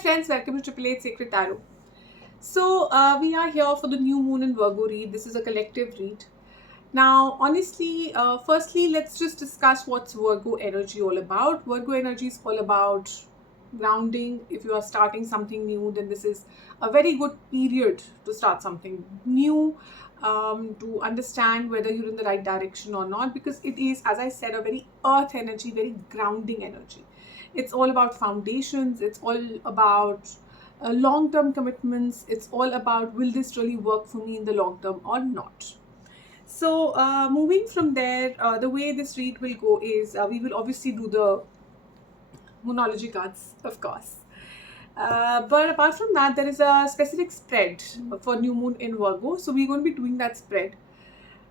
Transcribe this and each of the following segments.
friends, welcome to Triple Eight Sacred Tarot. So we are here for the new moon in Virgo read. This is a collective read. Now, honestly, firstly, let's just discuss what's Virgo energy all about. Virgo energy is all about grounding. If you are starting something new, then this is a very good period to start something new, to understand whether you're in the right direction or not, because it is, as I said, a very earth energy, very grounding energy. It's all about foundations. It's all about long-term commitments. It's all about, will this really work for me in the long term or not? So moving from there, the way this read will go is we will obviously do the Moonology cards, of course. But apart from that, there is a specific spread for new moon in Virgo. So we're going to be doing that spread.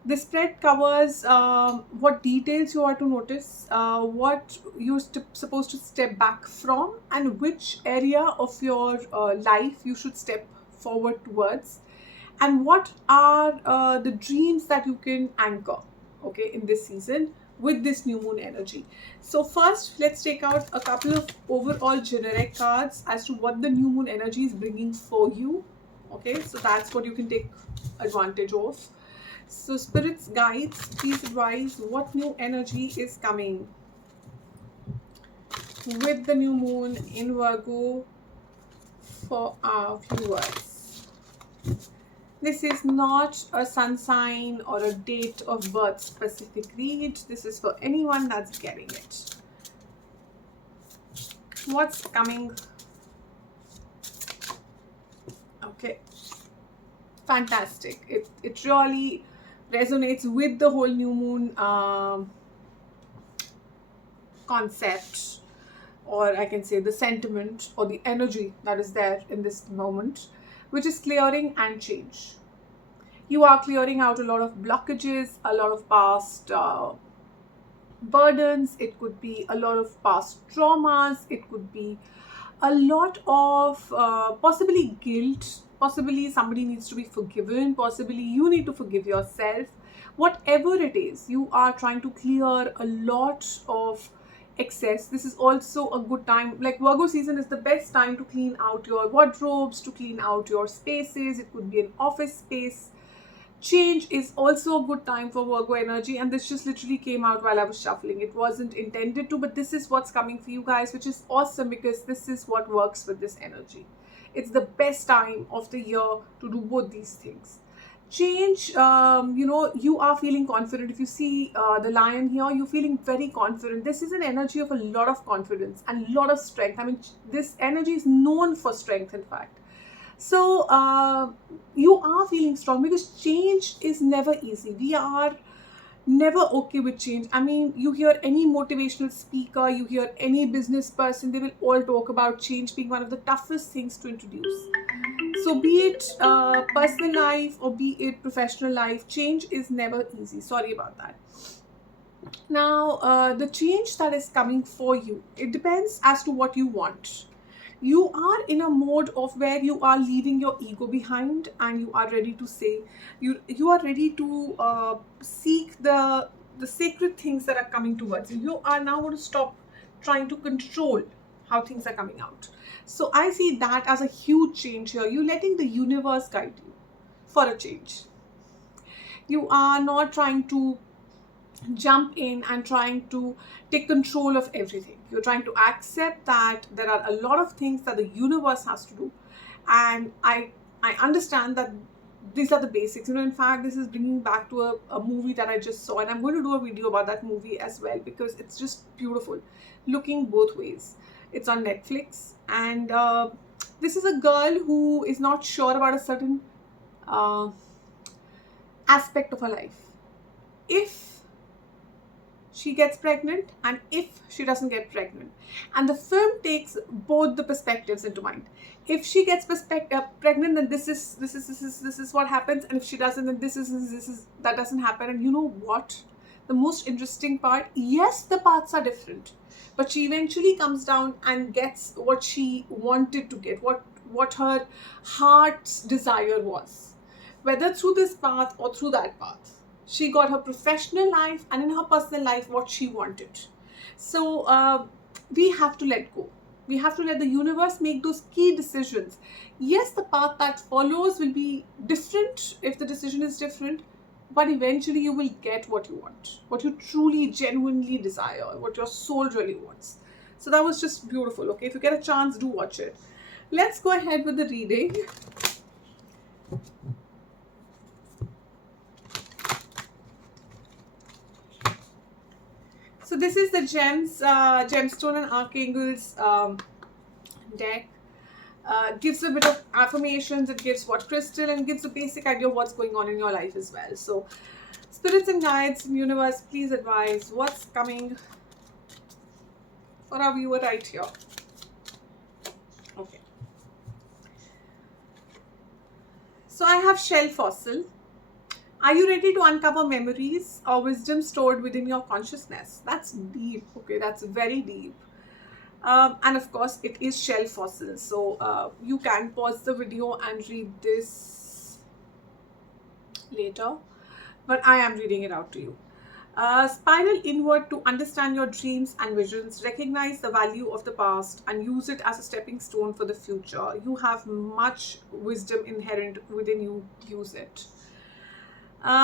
The spread covers what details you are to notice, what you're supposed to step back from, and which area of your life you should step forward towards, and what are the dreams that you can anchor, okay, in this season with this new moon energy. So first, let's take out a couple of overall generic cards as to what the new moon energy is bringing for you. Okay, so that's what you can take advantage of. So spirits, guides, please advise what new energy is coming with the new moon in Virgo for our viewers. This is not a sun sign or a date of birth specific read. This is for anyone that's getting it. What's coming? Okay, fantastic. It really resonates with the whole new moon concept, or I can say the sentiment or the energy that is there in this moment, which is clearing and change. You are clearing out a lot of blockages, a lot of past burdens. It could be a lot of past traumas. It could be a lot of possibly guilt. Possibly somebody needs to be forgiven. Possibly you need to forgive yourself. Whatever it is, you are trying to clear a lot of excess. This is also a good time. Like Virgo season is the best time to clean out your wardrobes, to clean out your spaces. It could be an office space. Change is also a good time for Virgo energy, and this just literally came out while I was shuffling. It wasn't intended to, but this is what's coming for you guys, which is awesome because this is what works with this energy. It's the best time of the year to do both these things. Change, you are feeling confident. If you see the lion here, you're feeling very confident. This is an energy of a lot of confidence and a lot of strength. I mean, this energy is known for strength, in fact. So you are feeling strong because change is never easy. We are never okay with change. I mean, you hear any motivational speaker, you hear any business person, they will all talk about change being one of the toughest things to introduce. So be it personal life or be it professional life, change is never easy. Sorry about that. Now, the change that is coming for you, it depends as to what you want. You are in a mode of where you are leaving your ego behind, and you are ready to say, you are ready to seek the sacred things that are coming towards you. You are now going to stop trying to control how things are coming out. So I see that as a huge change here. You're letting the universe guide you for a change. You are not trying to jump in and trying to take control of everything. You're trying to accept that there are a lot of things that the universe has to do, and I understand that these are the basics. In fact, this is bringing back to a movie that I just saw, and I'm going to do a video about that movie as well because it's just beautiful, looking both ways. It's on Netflix, and this is a girl who is not sure about a certain aspect of her life. If she gets pregnant and if she doesn't get pregnant, and the film takes both the perspectives into mind. If she gets pregnant, then this is what happens, and if she doesn't, then this is that doesn't happen. And you know what, the most interesting part, yes, the paths are different, but she eventually comes down and gets what she wanted to get, what her heart's desire was, whether through this path or through that path. She got her professional life and in her personal life what she wanted. So we have to let go. We have to let the universe make those key decisions. Yes, the path that follows will be different if the decision is different, but eventually you will get what you want, what you truly, genuinely desire, what your soul really wants. So that was just beautiful. Okay, if you get a chance, do watch it. Let's go ahead with the reading. So this is the Gemstone and Archangels deck. Gives a bit of affirmations, it gives what crystal, and gives a basic idea of what's going on in your life as well. So spirits and guides and universe, please advise what's coming for our viewer right here. Okay. So I have shell fossil. Are you ready to uncover memories or wisdom stored within your consciousness? That's deep. Okay, that's very deep. And of course, it is shell fossil. So you can pause the video and read this later, but I am reading it out to you. Spiral inward to understand your dreams and visions, recognize the value of the past and use it as a stepping stone for the future. You have much wisdom inherent within you, use it.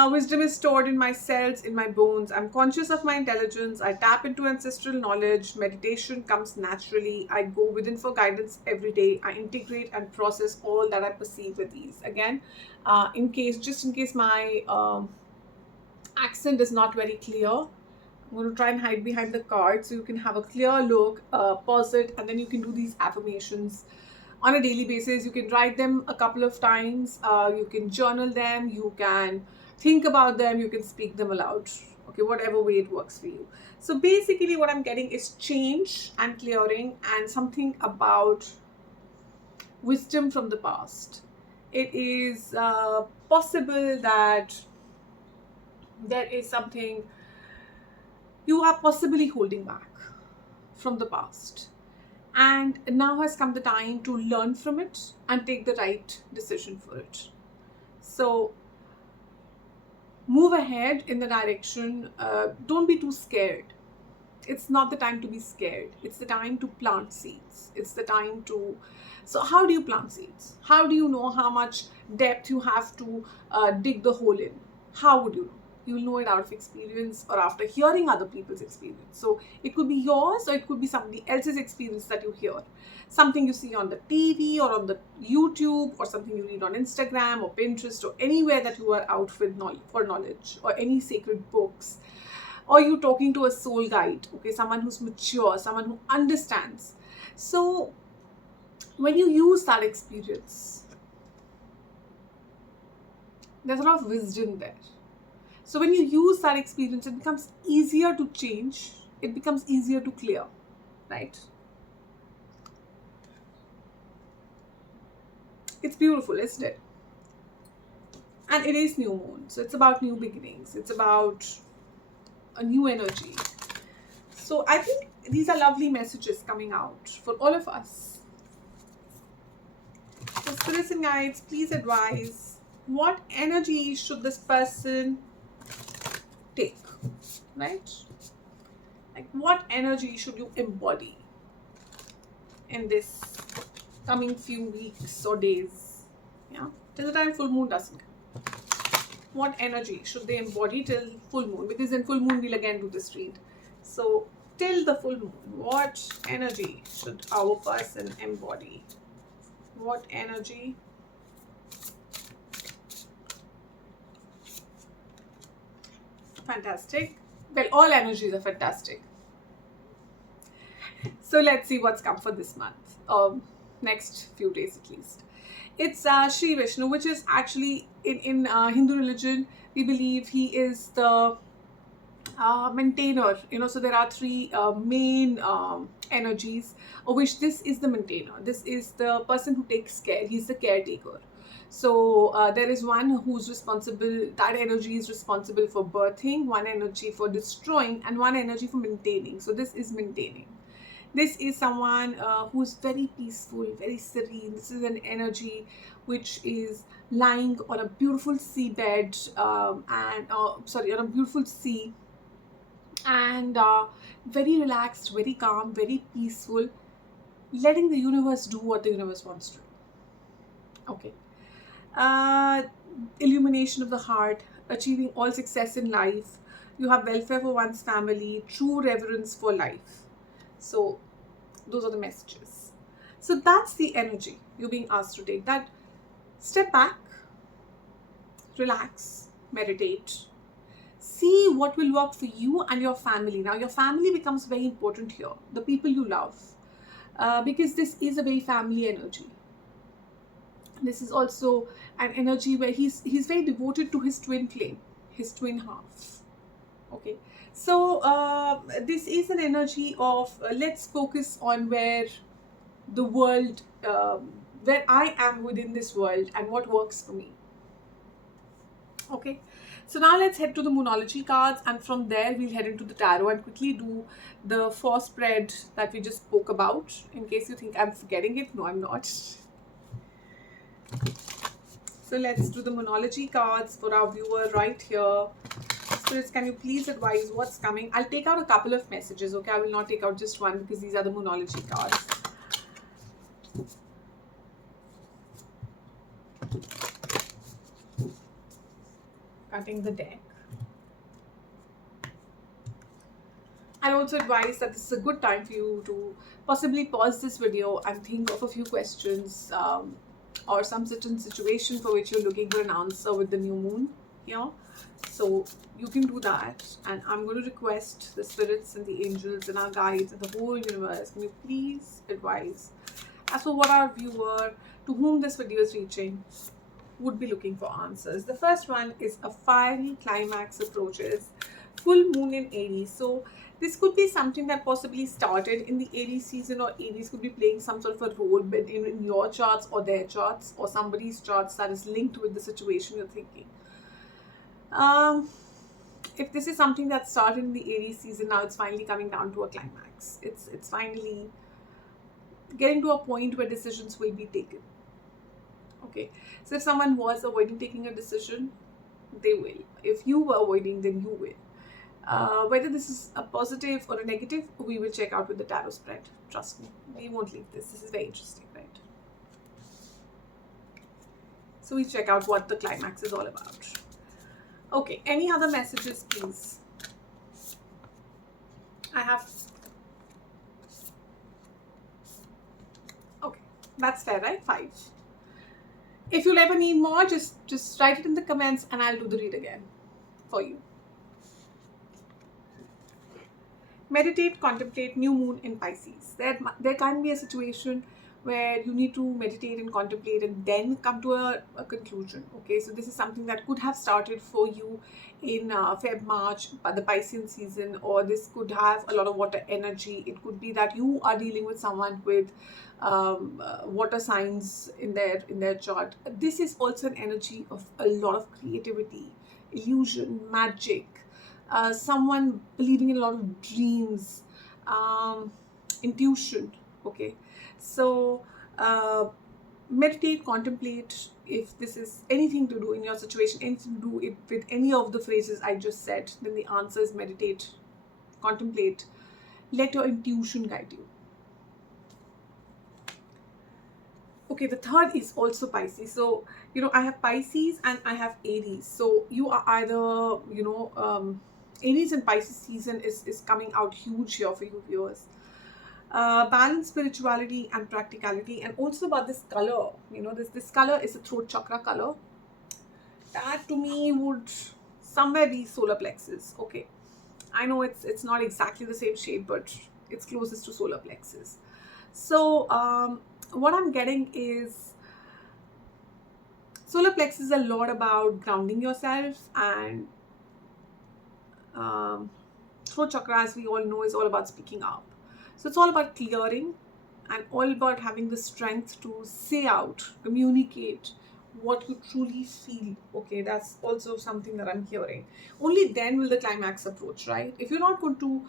Wisdom is stored in my cells, in my bones. I'm conscious of my intelligence. I tap into ancestral knowledge. Meditation comes naturally. I go within for guidance every day. I integrate and process all that I perceive with ease. Again, just in case my accent is not very clear, I'm going to try and hide behind the card so you can have a clear look, pause it, and then you can do these affirmations on a daily basis. You can write them a couple of times. You can journal them. You can think about them. You can speak them aloud. Okay, whatever way it works for you. So basically what I'm getting is change and clearing and something about wisdom from the past. It is possible that there is something you are possibly holding back from the past, and now has come the time to learn from it and take the right decision for it. So move ahead in the direction. Don't be too scared. It's not the time to be scared. It's the time to plant seeds. It's the time to... So how do you plant seeds? How do you know how much depth you have to dig the hole in? How would you know? You'll know it out of experience or after hearing other people's experience. So it could be yours or it could be somebody else's experience that you hear. Something you see on the TV or on the YouTube, or something you read on Instagram or Pinterest or anywhere that you are out with for knowledge, or any sacred books, or you talking to a soul guide, okay, someone who's mature, someone who understands. So when you use that experience, there's a lot of wisdom there. So when you use that experience, it becomes easier to change. It becomes easier to clear, right? It's beautiful, isn't it? And it is new moon. So it's about new beginnings. It's about a new energy. So I think these are lovely messages coming out for all of us. So spirits and guides, please advise what energy should this person take, right? Like, what energy should you embody in this coming few weeks or days? Yeah, till the time full moon doesn't come. What energy should they embody till full moon? Because in full moon we'll again do this read. So till the full moon, what energy should our person embody? What energy? Fantastic. Well, all energies are fantastic. So let's see what's come for this month. Next few days at least. It's Sri Vishnu, which is actually in Hindu religion, we believe he is the maintainer. So there are three main energies, of which this is the maintainer. This is the person who takes care. He's the caretaker. So there is one who's responsible, that energy is responsible for birthing, one energy for destroying, and one energy for maintaining. So this is maintaining. This is someone who's very peaceful, very serene. This is an energy which is lying on a beautiful seabed, on a beautiful sea, and very relaxed, very calm, very peaceful. letting the universe do what the universe wants to. Okay. uh, Illumination of the heart, achieving all success in life. You have welfare for one's family, true reverence for life. So, those are the messages. So, that's the energy you're being asked to take. That step back, relax, meditate, see what will work for you and your family. Now, your family becomes very important here, the people you love, because this is a very family energy. This is also an energy where he's very devoted to his twin flame, his twin half. Okay, so this is an energy of let's focus on where the world, where I am within this world and what works for me. Okay, so now let's head to the Moonology cards, and from there we'll head into the tarot and quickly do the four spread that we just spoke about. In case you think I'm forgetting it, no, I'm not. So let's do the Moonology cards for our viewer right here. Spirits, can you please advise what's coming? I'll take out a couple of messages, okay? I will not take out just one because these are the Moonology cards. Cutting the deck. I'll also advise that this is a good time for you to possibly pause this video and think of a few questions, or some certain situation for which you're looking for an answer with the new moon here. So you can do that, and I'm going to request the spirits and the angels and our guides and the whole universe, can you please advise as for what our viewer to whom this video is reaching would be looking for answers. The first one is a fiery climax approaches, full moon in Aries. So this could be something that possibly started in the Aries season, or Aries could be playing some sort of a role in your charts or their charts or somebody's charts that is linked with the situation you're thinking. If this is something that started in the Aries season, now it's finally coming down to a climax. It's finally getting to a point where decisions will be taken. Okay, so if someone was avoiding taking a decision, they will. If you were avoiding, then you will. Whether this is a positive or a negative, we will check out with the tarot spread. Trust me, we won't leave this. This is very interesting, right? So we check out what the climax is all about. Okay, any other messages, please? I have... Okay, that's fair, right? 5. If you'll ever need more, just write it in the comments and I'll do the read again for you. Meditate, contemplate, new moon in Pisces. There can be a situation where you need to meditate and contemplate and then come to a conclusion. Okay, so this is something that could have started for you in Feb, March, the Piscean season, or this could have a lot of water energy. It could be that you are dealing with someone with water signs in their chart. This is also an energy of a lot of creativity, illusion, magic, someone believing in a lot of dreams, intuition. Okay, so meditate, contemplate. If this is anything to do in your situation, anything to do with any of the phrases I just said, then the answer is meditate, contemplate, let your intuition guide you. Okay, the third is also Pisces. So I have Pisces and I have Aries. So you are either Aries and Pisces season is coming out huge here for you viewers. Balance, spirituality and practicality, and also about this color. This color is a throat chakra color. That to me would somewhere be solar plexus. Okay, I know it's not exactly the same shape, but it's closest to solar plexus. So what I'm getting is solar plexus is a lot about grounding yourself, and throat chakra, as we all know, is all about speaking up. So it's all about clearing and all about having the strength to say out, communicate what you truly feel. Okay, that's also something that I'm hearing. Only then will the climax approach, right? If you're not going to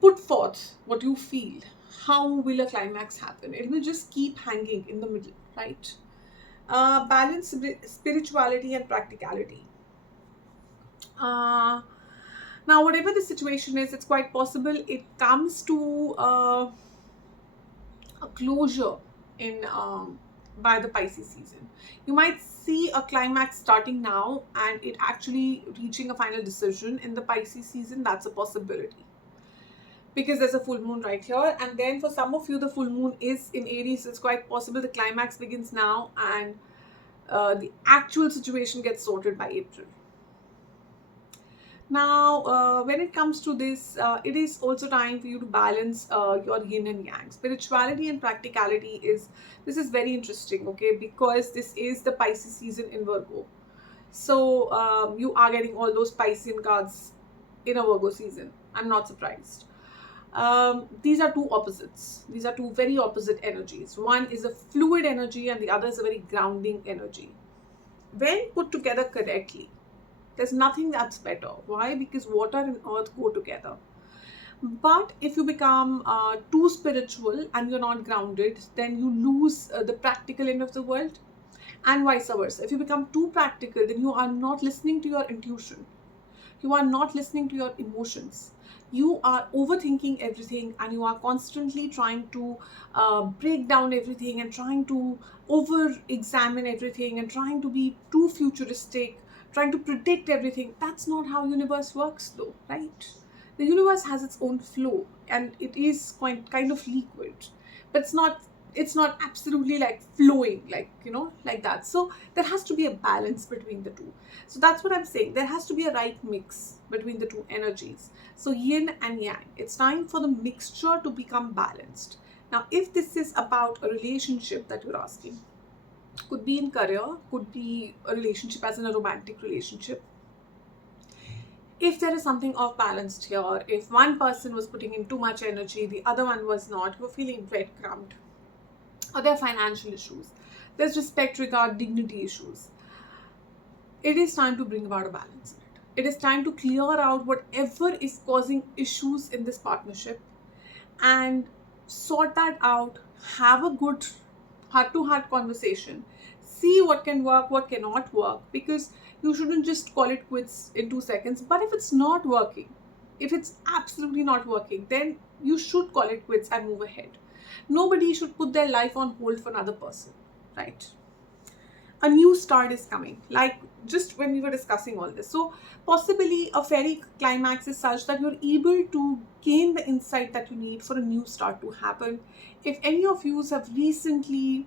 put forth what you feel, how will a climax happen? It will just keep hanging in the middle, right? Balance, spirituality and practicality. Now, whatever the situation is, it's quite possible it comes to a closure in by the Pisces season. You might see a climax starting now and it actually reaching a final decision in the Pisces season. That's a possibility because there's a full moon right here. And then for some of you, the full moon is in Aries. It's quite possible the climax begins now and the actual situation gets sorted by April. Now, when it comes to this, it is also time for you to balance your yin and yang. Spirituality and practicality this is very interesting, okay, because this is the Pisces season in Virgo. So you are getting all those Piscean cards in a Virgo season. I'm not surprised. These are two opposites. These are two very opposite energies. One is a fluid energy and the other is a very grounding energy. When put together correctly, there's nothing that's better. Why? Because water and earth go together. But if you become too spiritual and you're not grounded, then you lose the practical end of the world, and vice versa. If you become too practical, then you are not listening to your intuition. You are not listening to your emotions. You are overthinking everything and you are constantly trying to break down everything and trying to over examine everything and trying to be too futuristic, trying to predict everything. That's not how universe works though, right? The universe has its own flow and it is quite kind of liquid, but it's not absolutely like flowing like like that. So there has to be a balance between the two. So that's what I'm saying. There has to be a right mix between the two energies. So yin and yang. It's time for the mixture to become balanced. Now, if this is about a relationship that you're asking, could be in career, could be a relationship as in a romantic relationship. If there is something off balanced here, if one person was putting in too much energy, the other one was not, you're feeling breadcrumbed, or there are financial issues, there's respect, regard, dignity issues, it is time to bring about a balance in it. It is time to clear out whatever is causing issues in this partnership and sort that out. Have a good heart to heart conversation. See what can work, what cannot work, because you shouldn't just call it quits in 2 seconds. But if it's not working, if it's absolutely not working, then you should call it quits and move ahead. Nobody should put their life on hold for another person, right? A new start is coming, like just when we were discussing all this. So possibly a fairy climax is such that you're able to gain the insight that you need for a new start to happen. If any of you have recently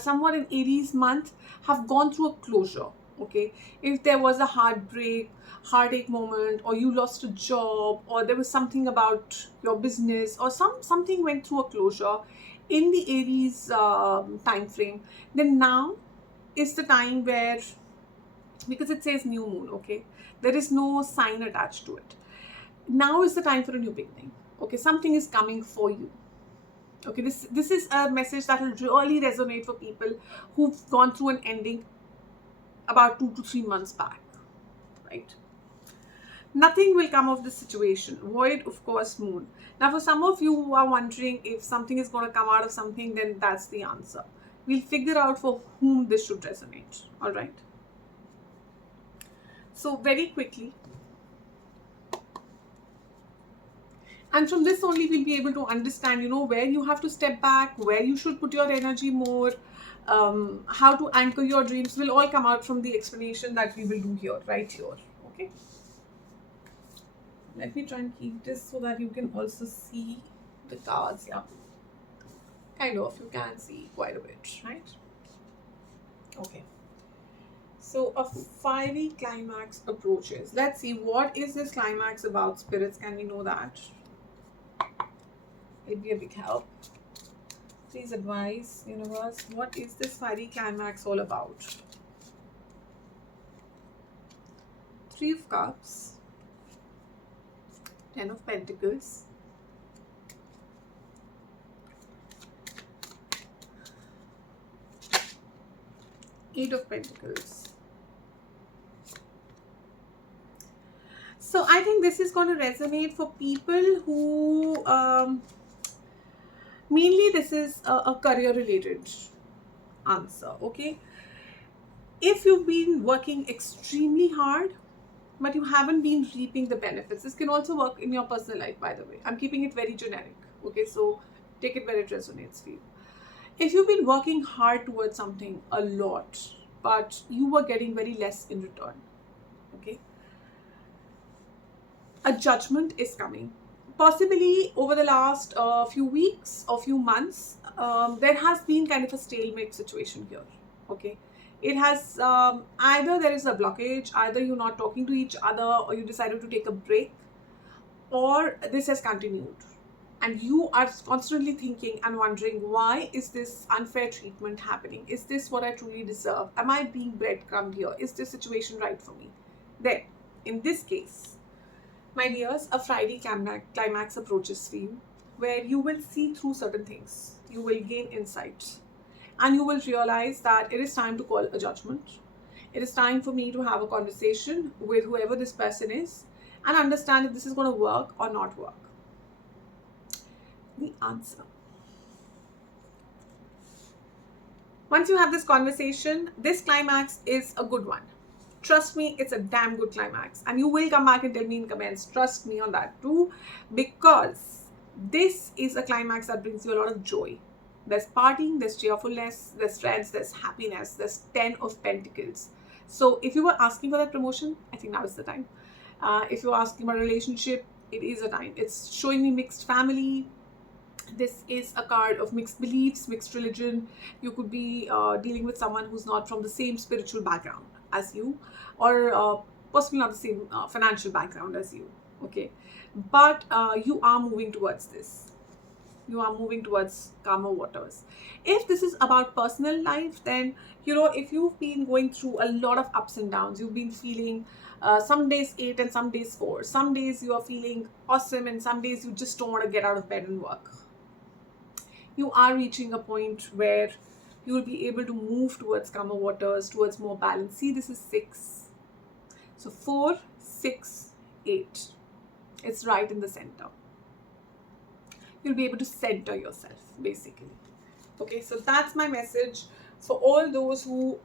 somewhat in Aries month have gone through a closure, okay, if there was a heartache moment, or you lost a job, or there was something about your business, or something went through a closure in the Aries time frame, then now is the time where, because it says new moon, okay, there is no sign attached to it. Now is the time for a new beginning. Okay, something is coming for you. Okay, this is a message that will really resonate for people who've gone through an ending about 2 to 3 months back, right? Nothing will come of this situation. Void, of course, moon. Now, for some of you who are wondering if something is going to come out of something, then that's the answer. We'll figure out for whom this should resonate. All right. So very quickly, and from this only we'll be able to understand, where you have to step back, where you should put your energy more, how to anchor your dreams will all come out from the explanation that we will do here, right here. Okay. Let me try and keep this so that you can also see the cards. Yeah. Kind of, you can see quite a bit, right? Okay. So a fiery climax approaches. Let's see, what is this climax about, spirits? Can we know that? It'd be a big help. Please advise, universe, what is this fiery climax all about? 3 of Cups, 10 of Pentacles, Eight of Pentacles. So I think this is going to resonate for people who mainly this is a career related answer. Okay, if you've been working extremely hard but you haven't been reaping the benefits, this can also work in your personal life, by the way. I'm keeping it very generic. Okay, so Take it where it resonates for you. If you've been working hard towards something a lot, but you were getting very less in return, okay, a judgment is coming. Possibly over the last few weeks or few months, there has been kind of a stalemate situation here. Okay, it has either there is a blockage, either you're not talking to each other, or you decided to take a break, or this has continued. And you are constantly thinking and wondering, why is this unfair treatment happening? Is this what I truly deserve? Am I being breadcrumbed here? Is this situation right for me? Then, in this case, my dears, a Friday climax approaches for you, where you will see through certain things. You will gain insights. And you will realize that it is time to call a judgment. It is time for me to have a conversation with whoever this person is and understand if this is going to work or not work. The answer. Once you have this conversation, this climax is a good one. Trust me, it's a damn good climax. And you will come back and tell me in comments. Trust me on that too. Because this is a climax that brings you a lot of joy. There's partying, there's cheerfulness, there's friends, there's happiness, there's 10 of Pentacles. So if you were asking for that promotion, I think now is the time. If you're asking about a relationship, it is a time. It's showing me mixed family. This is a card of mixed beliefs, mixed religion. You could be dealing with someone who's not from the same spiritual background as you, or possibly not the same financial background as you. Okay, but you are moving towards this. You are moving towards calmer waters. If this is about personal life, then if you've been going through a lot of ups and downs, you've been feeling some days 8 and some days 4. Some days you are feeling awesome, and some days you just don't want to get out of bed and work. You are reaching a point where you will be able to move towards calmer waters, towards more balance. See, this is 6. So 4, 6, 8. It's right in the center. You'll be able to center yourself, basically. Okay, so that's my message for all those who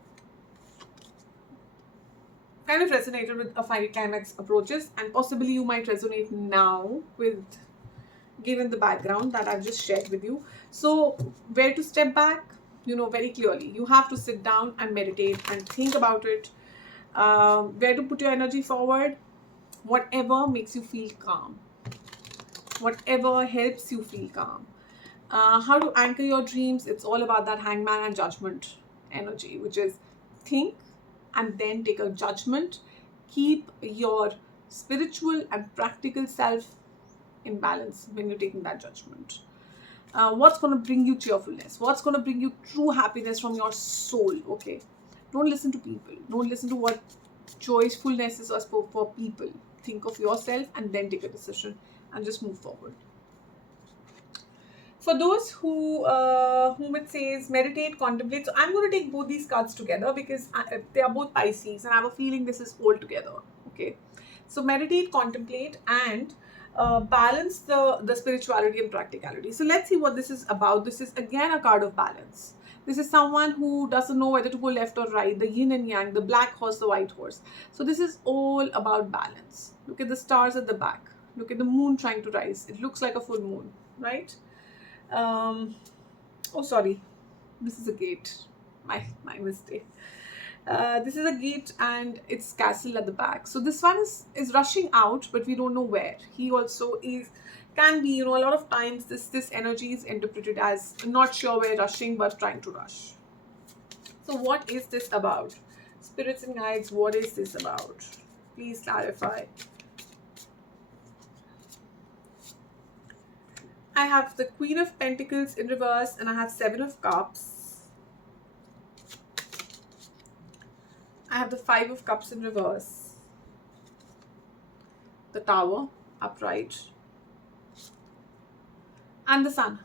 kind of resonated with a fiery climax approaches, and possibly you might resonate now with, given the background that I've just shared with you. So where to step back, very clearly. You have to sit down and meditate and think about it. Where to put your energy forward, whatever makes you feel calm, whatever helps you feel calm. How to anchor your dreams, it's all about that hangman and judgment energy, which is think and then take a judgment. Keep your spiritual and practical self in balance when you're taking that judgment. What's going to bring you cheerfulness? What's going to bring you true happiness from your soul? Okay, don't listen to people. Don't listen to what joyfulness is for people. Think of yourself and then take a decision and just move forward. For those whom it says meditate, contemplate, so I'm going to take both these cards together because they are both Pisces, and I have a feeling this is all together. Okay, so meditate, contemplate, and balance the spirituality and practicality. So let's see what this is about. This is again a card of balance. This is someone who doesn't know whether to go left or right, the yin and yang, the black horse, the white horse. So this is all about balance. Look at the stars at the back. Look at the moon trying to rise. It looks like a full moon, right? Oh, sorry. This is a gate. My mistake. This is a gate and it's castle at the back. So this one is rushing out, but we don't know where. He also can be, a lot of times this energy is interpreted as not sure where rushing, but trying to rush. So what is this about? Spirits and guides, what is this about? Please clarify. I have the Queen of Pentacles in reverse and I have 7 of Cups. I have the 5 of Cups in reverse. The Tower upright. And the Sun.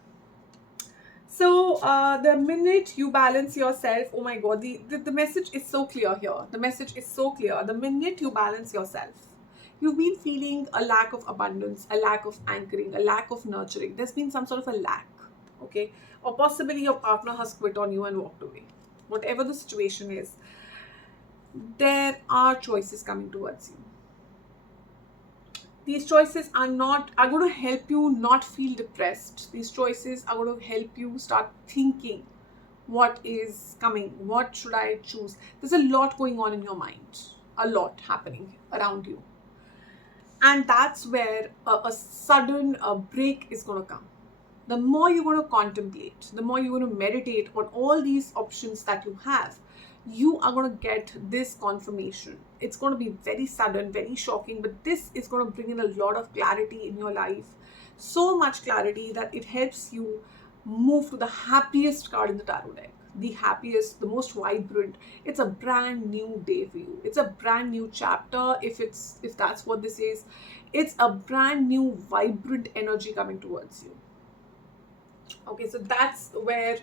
So the minute you balance yourself, oh my God, the message is so clear here. The message is so clear. The minute you balance yourself, you've been feeling a lack of abundance, a lack of anchoring, a lack of nurturing. There's been some sort of a lack, okay? Or possibly your partner has quit on you and walked away. Whatever the situation is, there are choices coming towards you. These choices are going to help you not feel depressed. These choices are going to help you start thinking what is coming, what should I choose. There's a lot going on in your mind, a lot happening around you, and that's where a sudden break is going to come. The more you're going to contemplate, the more you're going to meditate on all these options that you have, you are going to get this confirmation. It's going to be very sudden, very shocking, but this is going to bring in a lot of clarity in your life. So much clarity that it helps you move to the happiest card in the tarot deck. The happiest, the most vibrant. It's a brand new day for you. It's a brand new chapter. If that's what this is, it's a brand new vibrant energy coming towards you. Okay, so that's where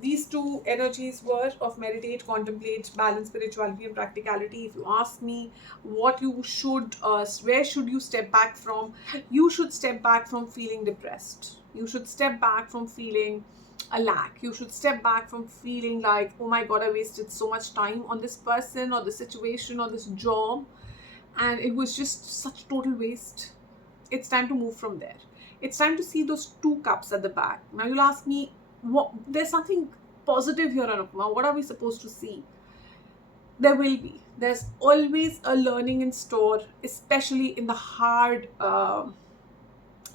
these two energies were of meditate, contemplate, balance, spirituality, and practicality. If you ask me what you should, where should you step back from? You should step back from feeling depressed. You should step back from feeling a lack. You should step back from feeling like, oh my God, I wasted so much time on this person or this situation or this job, and it was just such total waste. It's time to move from there. It's time to see those two cups at the back. Now you'll ask me, what, there's something positive here, Anupama. What are we supposed to see? There will be. There's always a learning in store, especially in the hard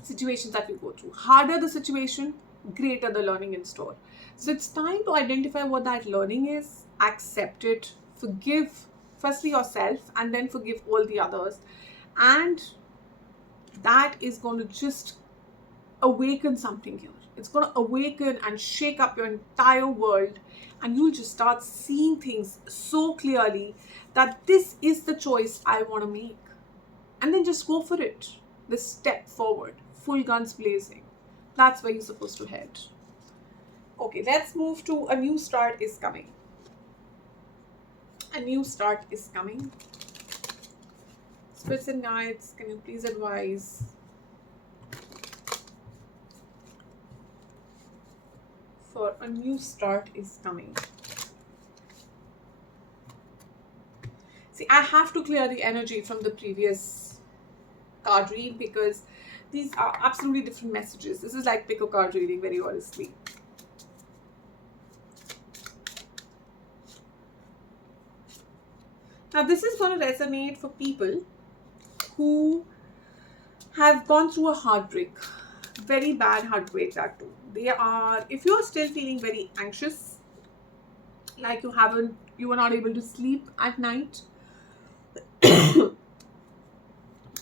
situations that we go through. Harder the situation, greater the learning in store. So it's time to identify what that learning is, accept it, forgive firstly yourself, and then forgive all the others. And that is going to just awaken something here. It's going to awaken and shake up your entire world, and you'll just start seeing things so clearly that this is the choice I want to make. And then just go for it. The step forward, full guns blazing. That's where you're supposed to head. Okay, let's move to a new start is coming. A new start is coming. Spirits and guides, can you please advise for a new start is coming? See, I have to clear the energy from the previous card read because these are absolutely different messages. This is like pick a card reading, very honestly. Now, this is going to resonate for people who have gone through a heartbreak, very bad heartbreak that too. They are, if you are still feeling very anxious, like you are not able to sleep at night,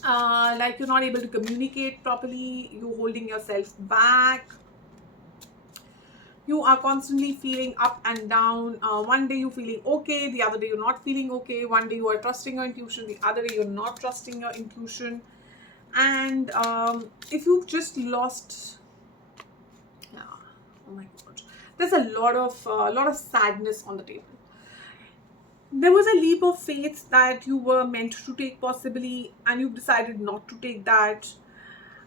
like you're not able to communicate properly, you're holding yourself back, you are constantly feeling up and down. One day you're feeling okay, the other day you're not feeling okay. One day you are trusting your intuition, the other day you're not trusting your intuition. And if you've just lost, yeah, oh my God, there's a lot of sadness on the table. There was a leap of faith that you were meant to take possibly, and you've decided not to take that.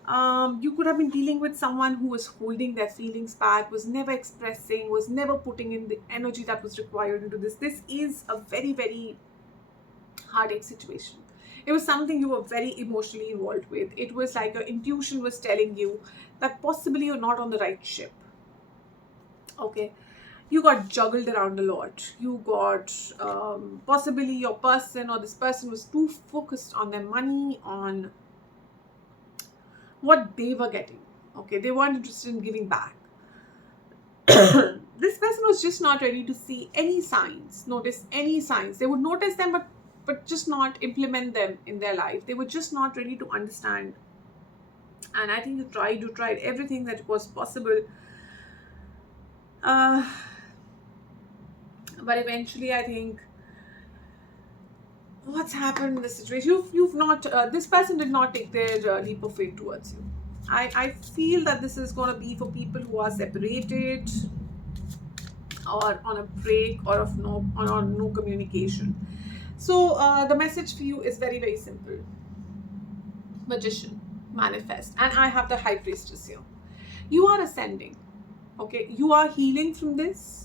You could have been dealing with someone who was holding their feelings back, was never expressing, was never putting in the energy that was required into this. This is a very, very heartache situation. It was something you were very emotionally involved with. It was like your intuition was telling you that possibly you're not on the right ship. Okay. You got juggled around a lot. You got possibly your person or this person was too focused on their money, on what they were getting. Okay, they weren't interested in giving back. This person was just not ready to see any signs, notice any signs. They would notice them, but just not implement them in their life. They were just not ready to understand. And I think you tried everything that was possible. But eventually, I think what's happened in the situation, you've not, this person did not take their leap of faith towards you. I feel that this is going to be for people who are separated or on a break or on no communication. So the message for you is very, very simple. Magician, manifest. And I have the High Priestess here. You are ascending. Okay, you are healing from this.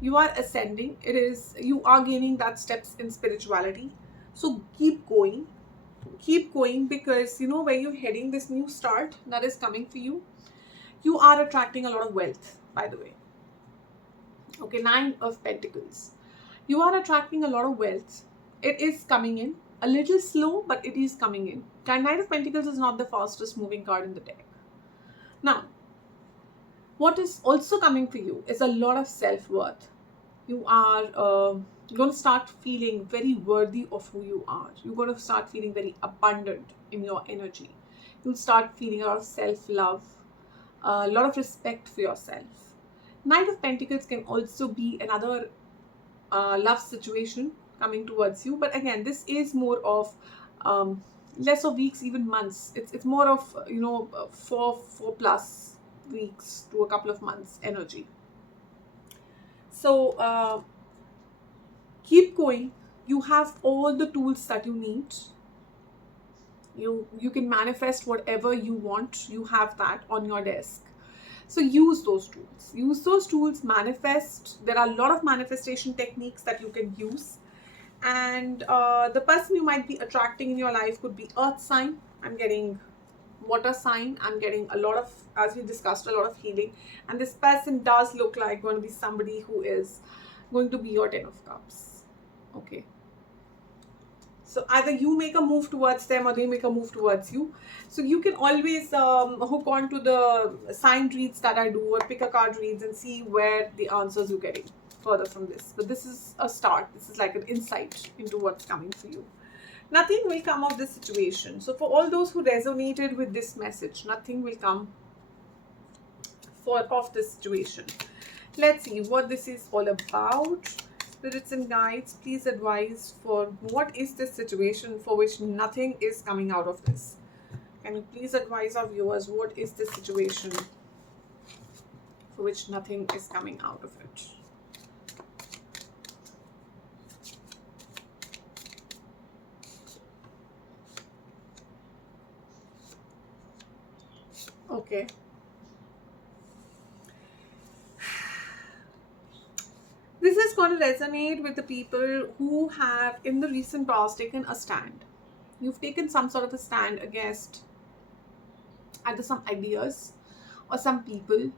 You are ascending. You are gaining that steps in spirituality. So keep going. Keep going, because where you're heading, this new start that is coming for you, you are attracting a lot of wealth, by the way. Okay, 9 of Pentacles. You are attracting a lot of wealth. It is coming in a little slow, but it is coming in. 9 of Pentacles is not the fastest moving card in the deck. Now, what is also coming for you is a lot of self-worth. You are going to start feeling very worthy of who you are. You're going to start feeling very abundant in your energy. You'll start feeling a lot of self-love, a lot of respect for yourself. 9 of Pentacles can also be another love situation coming towards you, but again, this is more of less of weeks, even months. It's more of 4+ weeks to a couple of months energy. So keep going. You have all the tools that you need. You can manifest whatever you want. You have that on your desk. So use those tools. Use those tools, manifest. There are a lot of manifestation techniques that you can use. And the person you might be attracting in your life could be earth sign. I'm getting water sign. I'm getting a lot of, as we discussed, a lot of healing. And this person does look like going to be somebody who is going to be your 10 of Cups. Okay. So either you make a move towards them or they make a move towards you. So you can always hook on to the sign reads that I do, or pick a card reads and see where the answers you're getting further from this. But this is a start. This is like an insight into what's coming for you. Nothing will come of this situation. So for all those who resonated with this message, nothing will come of this situation. Let's see what this is all about. Spirits and guides, please advise for what is this situation for which nothing is coming out of this. Can you please advise our viewers what is this situation for which nothing is coming out of it? Okay. This is going to resonate with the people who have in the recent past taken a stand. You've taken some sort of a stand against either some ideas or some people,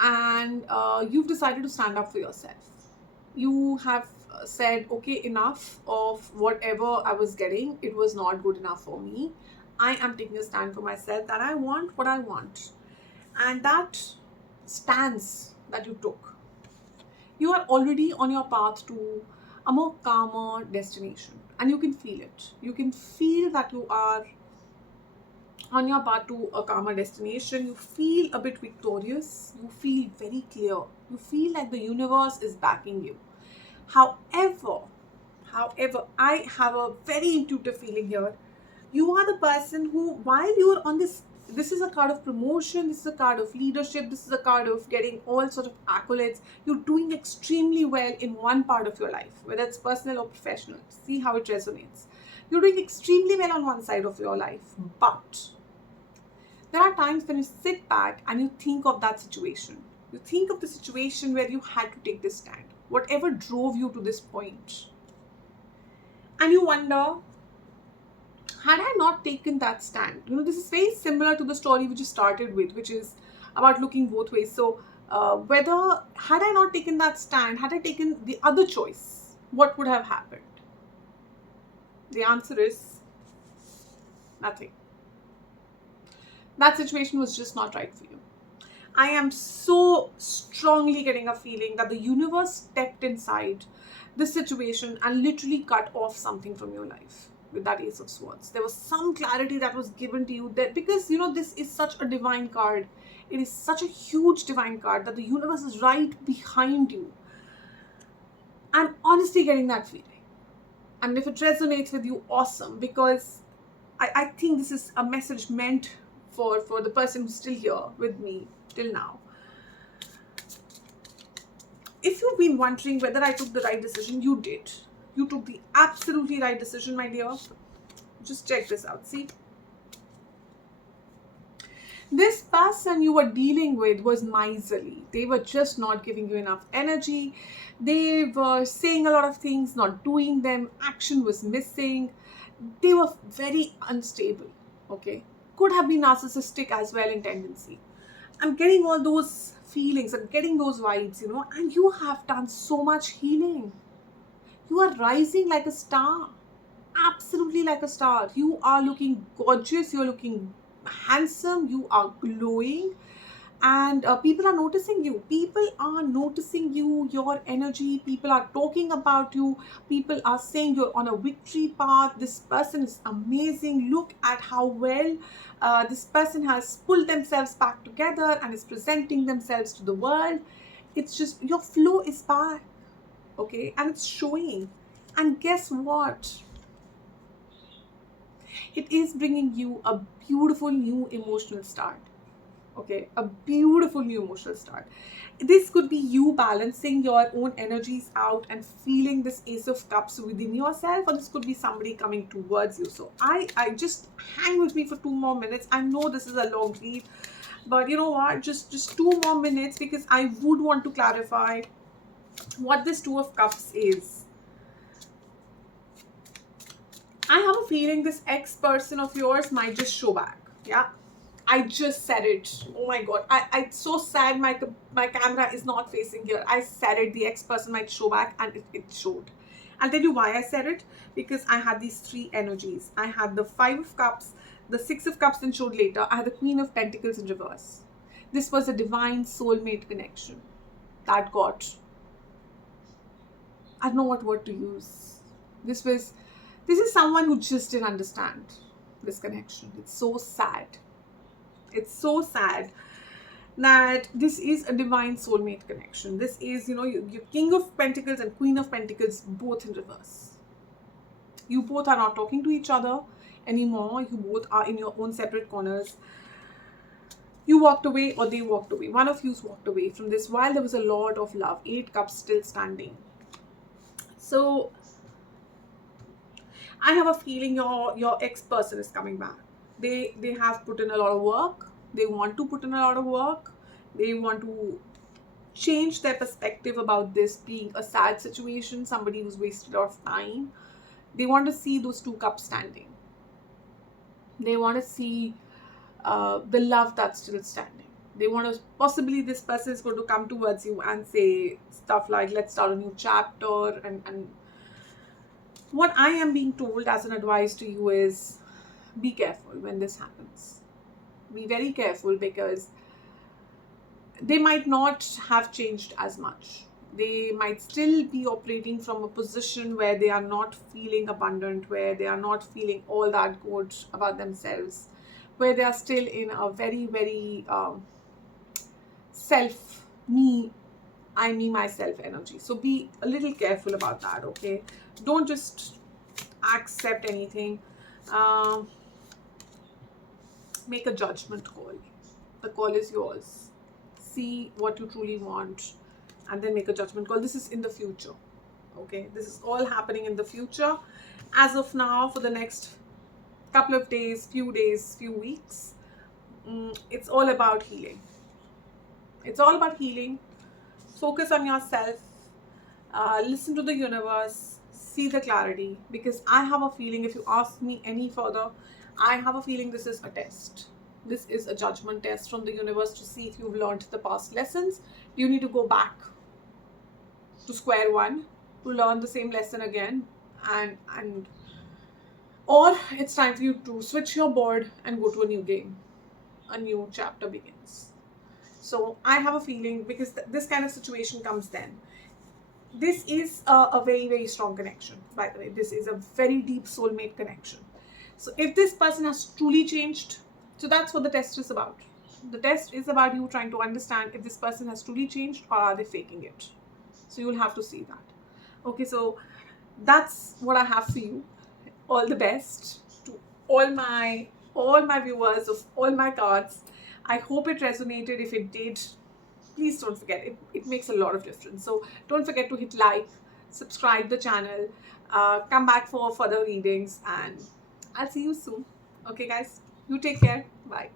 and you've decided to stand up for yourself. You have said, okay, enough of whatever I was getting. It was not good enough for me. I am taking a stand for myself, that I want what I want. And that stance that you took, you are already on your path to a more calmer destination, and you can feel it. You can feel that you are on your path to a calmer destination. You feel a bit victorious. You feel very clear. You feel like the universe is backing you. However, I have a very intuitive feeling here. You are the person who, while you're on this is a card of promotion, this is a card of leadership, this is a card of getting all sort of accolades. You're doing extremely well in one part of your life, whether it's personal or professional. See how it resonates. You're doing extremely well on one side of your life, but there are times when you sit back and you think of that situation. You think of the situation where you had to take this stand, whatever drove you to this point. And you wonder, had I not taken that stand? This is very similar to the story which you started with, which is about looking both ways. So whether, had I not taken that stand, had I taken the other choice, what would have happened? The answer is nothing. That situation was just not right for you. I am so strongly getting a feeling that the universe stepped inside this situation and literally cut off something from your life with that Ace of Swords. There was some clarity that was given to you, that because this is such a divine card. It is such a huge divine card that the universe is right behind you. I'm honestly getting that feeling. And if it resonates with you, awesome, because I think this is a message meant for the person who's still here with me till now. If you've been wondering whether I took the right decision, you did. You took the absolutely right decision, my dear. Just check this out. See? This person you were dealing with was miserly. They were just not giving you enough energy. They were saying a lot of things, not doing them. Action was missing. they were very unstable. Okay, could have been narcissistic as well in tendency. I'm getting all those feelings, I'm getting those vibes, and you have done so much healing. You are rising like a star, absolutely like a star. You are looking gorgeous, you're looking handsome, you are glowing, and people are noticing you. People are noticing you, your energy. People are talking about you. People are saying you're on a victory path. This person is amazing. Look at how well this person has pulled themselves back together and is presenting themselves to the world. It's just your flow is back, okay, and it's showing. And guess what? It is bringing you a beautiful new emotional start. Okay, a beautiful new emotional start. This could be you balancing your own energies out and feeling this Ace of Cups within yourself, or this could be somebody coming towards you. So I just hang with me for 2 more minutes. I know this is a long read, but you know what, just 2 more minutes, because I would want to clarify what this Two of Cups is. I have a feeling this ex-person of yours might just show back. Yeah, I just said it. Oh my god, it's so sad my camera is not facing here. I said it, the ex-person might show back, and it showed. I'll tell you why I said it, because I had these three energies. I had the Five of Cups, the Six of Cups then showed later. I had the Queen of Pentacles in reverse. This was a divine soulmate connection that got, I don't know what word to use. This is someone who just didn't understand this connection. It's so sad. It's so sad that this is a divine soulmate connection. This is, your King of Pentacles and Queen of Pentacles both in reverse. You both are not talking to each other anymore. You both are in your own separate corners. You walked away, or they walked away. One of you's walked away from this while there was a lot of love. 8 cups still standing. So I have a feeling your ex-person is coming back. They have put in a lot of work. They want to put in a lot of work. They want to change their perspective about this being a sad situation, somebody who's wasted a lot of time. They want to see those 2 cups standing. They want to see the love that's still standing. They want to, possibly this person is going to come towards you and say stuff like, let's start a new chapter. And what I am being told as an advice to you is, be careful when this happens. Be very careful, because they might not have changed as much. They might still be operating from a position where they are not feeling abundant, where they are not feeling all that good about themselves, where they are still in a very, very self, me, I, me, myself energy. So be a little careful about that, okay? Don't just accept anything. Make a judgment call. The call is yours. See what you truly want, and then make a judgment call. This is in the future, okay? This is all happening in the future. As of now, for the next couple of days, few weeks, it's all about healing. It's all about healing. Focus on yourself. Listen to the universe. See the clarity. Because I have a feeling, if you ask me any further, I have a feeling this is a test. This is a judgment test from the universe to see if you've learned the past lessons. You need to go back to square one to learn the same lesson again, and or it's time for you to switch your board and go to a new game. A new chapter begins. So I have a feeling, because this kind of situation comes then. This is a very, very strong connection, by the way. This is a very deep soulmate connection. So if this person has truly changed, so that's what the test is about. The test is about you trying to understand if this person has truly changed, or are they faking it. So you'll have to see that. Okay, so that's what I have for you. All the best to all my viewers of all my cards. I hope it resonated. If it did, please don't forget, it makes a lot of difference. So don't forget to hit like, subscribe the channel, come back for further readings, and I'll see you soon. Okay guys, you take care. Bye.